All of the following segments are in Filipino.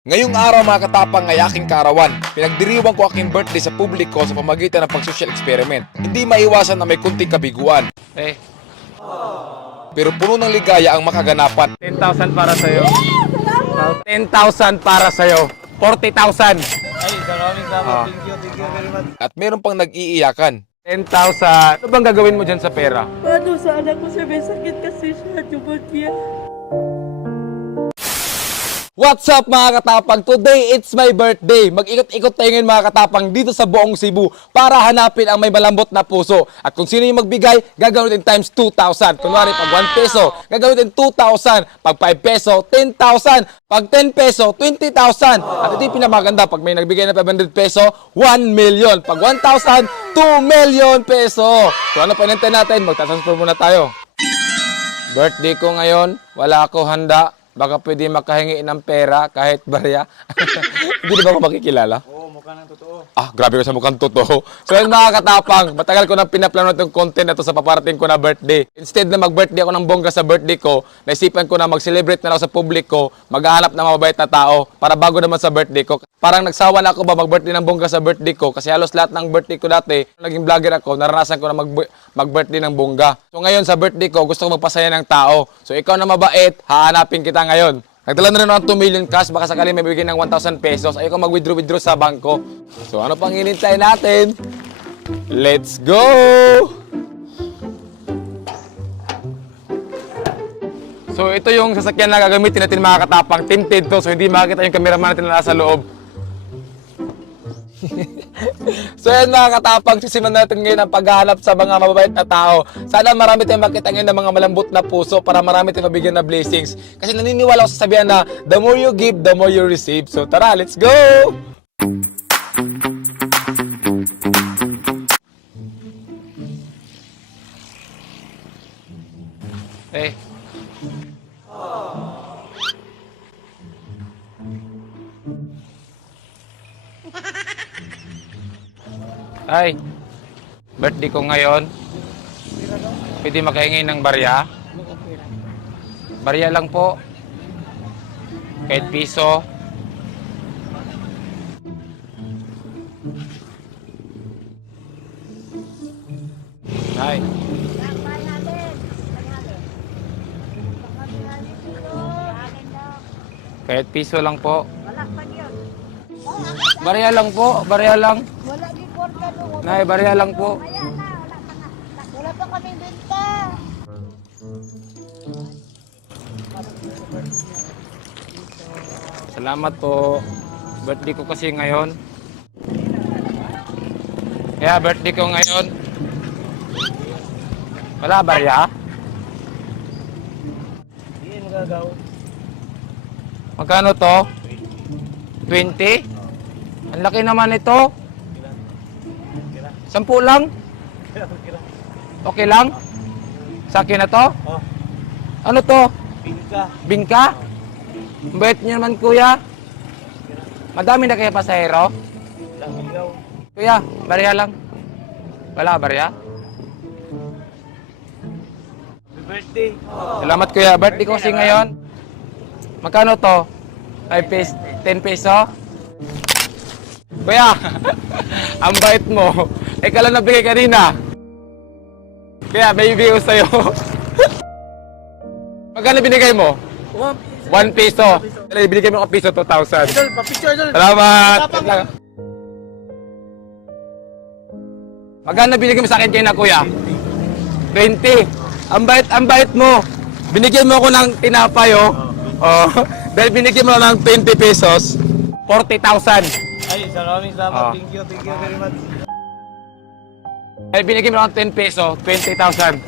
Ngayong araw mga katapang ay aking kaarawan. Pinagdiriwang ko aking birthday sa publiko sa pamagitan ng pag-social experiment. Hindi maiwasan na may kunting kabiguan. Pero puno ng ligaya ang makaganapan. 10,000 para sa'yo. 10,000 para sa'yo. 40,000. Ay, maraming salamat. Thank you very much. At meron pang nag-iiyakan. 10,000. Ano bang gagawin mo dyan sa pera? Paano sa anak ko, sir? May sakit kasi siya. Tubod niya. What's up mga katapang? Today, it's my birthday. Mag-ikot-ikot tayo ngayon mga katapang dito sa buong Cebu para hanapin ang may malambot na puso. At kung sino yung magbigay, gagawin times 2,000. Kunwari, pag 1 peso, gagawin 2,000. Pag 5 peso, 10,000. Pag 10 peso, 20,000. At ito yung pinamaganda, pag may nagbigay na 500 peso, 1 million. Pag 1,000, 2 million peso. So ano pa inantay natin? Magtatransfer muna tayo. Birthday ko ngayon, wala ako handa. Baka pwede makahingi ng pera kahit barya. Hindi na ba ako makikilala? Oo, mukha ng totoo. Grabe ko sa mukhang totoo. So yun mga katapang, matagal ko nang pinaplano itong content na to sa paparating ko na birthday. Instead na mag-birthday ako ng bongga sa birthday ko, naisipan ko na mag-celebrate na ako sa publiko, maghahanap ng mababait na tao para bago naman sa birthday ko. Parang nagsawa na ako ba mag-birthday ng bongga sa birthday ko kasi halos lahat ng birthday ko dati, naging vlogger ako, naranasan ko na mag-birthday ng bongga. So ngayon sa birthday ko, gusto ko magpasaya ng tao. So ikaw na mabait, hahanapin kita ngayon. Nagdala na rin ako ng 2 million cash, baka sakali may bibigyan ng 1,000 pesos. Ayoko mag-withdraw sa bangko. So ano pang hinintay natin? Let's go! So ito yung sasakyan na gagamitin natin mga katapang. Tinted to, so hindi makita yung cameraman natin na nasa loob. So yan mga katapang, sisimulan natin ngayon ang paghahanap sa mga mababait na tao. Sana marami tayong makita ngayon ng mga malambot na puso para marami tayong mabigyan na blessings. Kasi naniniwala ako sa sabihan na the more you give, the more you receive. So tara, let's go! Ay, birthday ko ngayon. Pwede makahingi ng barya? Barya lang po. Kahit piso. Ay, kahit piso lang po. Barya lang po, barya lang. Wala di porta doon. Nay, barya lang po. Wala pa kami benta. Salamat po. Birthday ko kasi ngayon. Birthday ko ngayon. Wala barya? Hindi magagaw. Magkano to? 20? Ang laki naman ito. 10 lang? Okay lang? Sa akin na to? Oh, Ano to? pingka. Bingka? Ang bait niyo naman kuya. Madami na kaya pasahero? Lang ikaw. Kuya, barya lang. Wala barya? Happy birthday. Salamat kuya. Birthday ko kasi ngayon. Magkano to? 5 pesos? 10 peso? Kuya, ang bait mo. Ikaw lang nabigay kanina. Kaya may bibigay ko sa'yo. Magkano binigay mo? 1 peso. Binigay mo ako piso, 2,000. Idol, pa-picture idol. Salamat. Magkano binigay mo sa akin kayo na kuya? 20. Ang bait mo. Binigyan mo ako ng tinapay, oh. Oh. Dahil binigyan mo ng 20 pesos, 40,000. Ay, maraming salamat. Oh. Thank you very much. Dahil binigyan mo ng 10 peso, 20,000.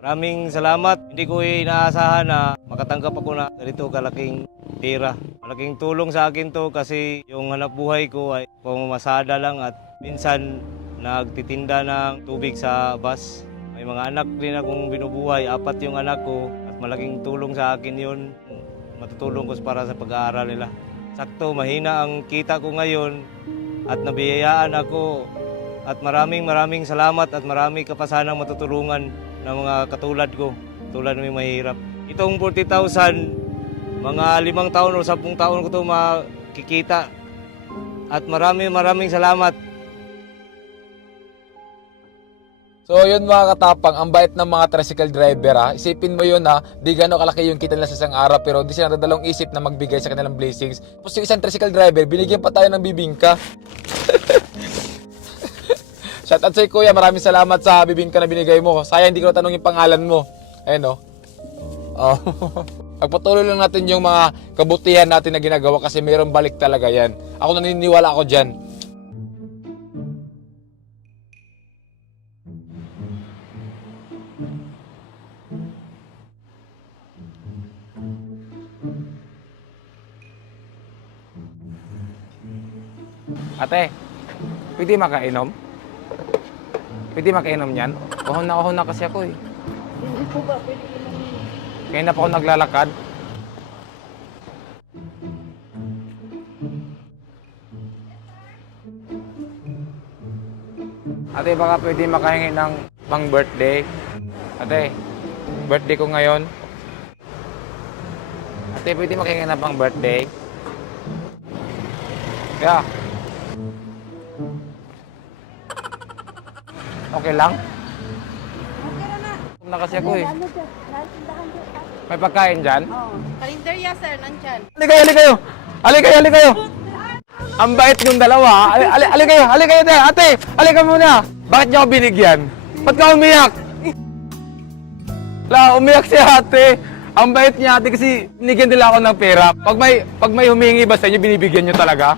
Maraming salamat. Hindi ko inaasahan na makatanggap ako na ganito kalaking pera. Malaking tulong sa akin to kasi yung hanap buhay ko ay pamamasada lang at minsan nagtitinda ng tubig sa bus. May mga anak din akong binubuhay, 4 yung anak ko at malaking tulong sa akin yun. Matutulong ko para sa pag-aaral nila. Sakto, mahina ang kita ko ngayon at nabiyayaan ako at maraming salamat at marami ka pa sanang matutulungan ng mga katulad ko, tulad ng may mahirap. Itong 40,000, mga 5 taon o 10 taon ko ito makikita. At maraming salamat. So yun mga katapang, ang bait ng mga tricycle driver ha. Isipin mo yun ha, di gano'ng kalaki yung kita nila sa isang araw pero di sila nadalawang isip na magbigay sa kanilang blessings. Tapos yung isang tricycle driver, binigyan pa tayo ng bibingka. Shoutout sa'yo kuya, maraming salamat sa bibingka na binigay mo. Sayang hindi ko natanong yung pangalan mo. Ayun o. Oh. Pagpatuloy lang natin yung mga kabutihan natin na ginagawa kasi mayroong balik talaga yan. Ako naniniwala ako dyan. Ate, pwede makainom? Pwede makainom yan? Uhon na kasi ako eh. Hindi po ba pwede inumin? Kaya na pa ako naglalakad. Ate, baka pwede makahingi ng pang birthday. Ate, birthday ko ngayon. Ate, pwede makahingi ng pang birthday. Kaya. Okay lang? Na kasi ako eh. Ano dyan? Natindahan dyan. May pagkain dyan? Oo. Karinderya sir, nandyan. Ali kayo! Ang bait yung dalawa. Ali kayo, ate! Ali ka muna! Bakit niyo ako binigyan? Ba't ka umiyak? Umiyak si ate. Ang bait niya ate kasi binigyan nila ako ng pera. Pag may humingi ba sa inyo, binibigyan niyo talaga?